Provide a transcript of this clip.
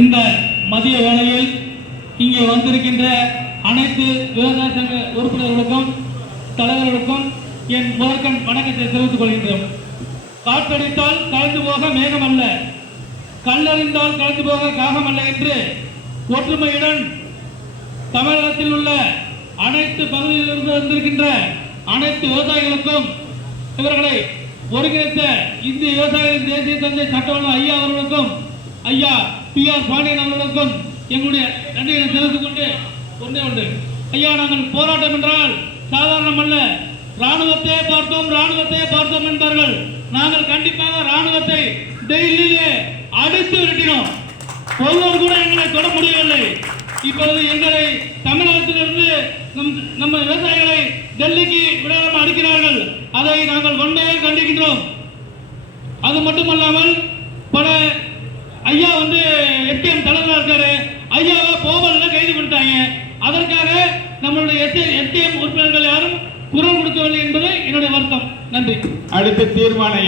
இந்த மதிய வேளையில் இங்கே வந்திருக்கின்ற அனைத்து விவசாய சங்க உறுப்பினர்களுக்கும் தலைவர்களுக்கும் என் முதற்கண் வணக்கத்தை தெரிவித்துக் கொள்கின்றோம். காற்றடித்தால் கலந்து போக மேகம் அல்ல, கல்லறிந்தால் கலந்து போக காகம் அல்ல என்று ஒற்றுமையுடன் தமிழகத்தில் உள்ள அனைத்து பகுதியிலிருந்து வந்திருக்கின்ற அனைத்து விவசாயிகளுக்கும் இவர்களை ஒருங்கிணைத்த இந்திய விவசாயிகளின் தேசிய தந்தை சட்டவல்ல ஐயா அவர்களுக்கும் ஐயா PR பாண்டியன் அவர்களுக்கும் எங்களுடைய நன்றியை தெரிவித்துக் கொண்டு ஒன்றே ஒன்று, ஐயா, நாங்கள் போராட்டம் என்றால் சாதாரணம் அல்ல. ராணுவத்தை பார்த்தோம் என்பார்கள். நாங்கள் கண்டிப்பாக ராணுவத்தை டெல்லியிலே அடித்து விரட்டினோம். ஒருவர் கூட எங்களை தொட முடியவில்லை. இப்பொழுது எங்களை தமிழகத்திலிருந்து நம்ம விவசாயிகளை டெல்லிக்கு விடாமல் அடிக்கிறார்கள். அதை நாங்கள் வன்மையாக கண்டிக்கின்றோம். அது மட்டுமல்லாமல் பல ஐயா FTM தலைவராக இருக்காரு, ஐயாவை போவல்ல கைது பண்ணிட்டாங்க. அதற்காக நம்மளுடைய FTM உறுப்பினர்கள் யாரும் குரல் கொடுக்கவில்லை என்பது என்னுடைய வருத்தம். நன்றி. அடுத்த தீர்மானம்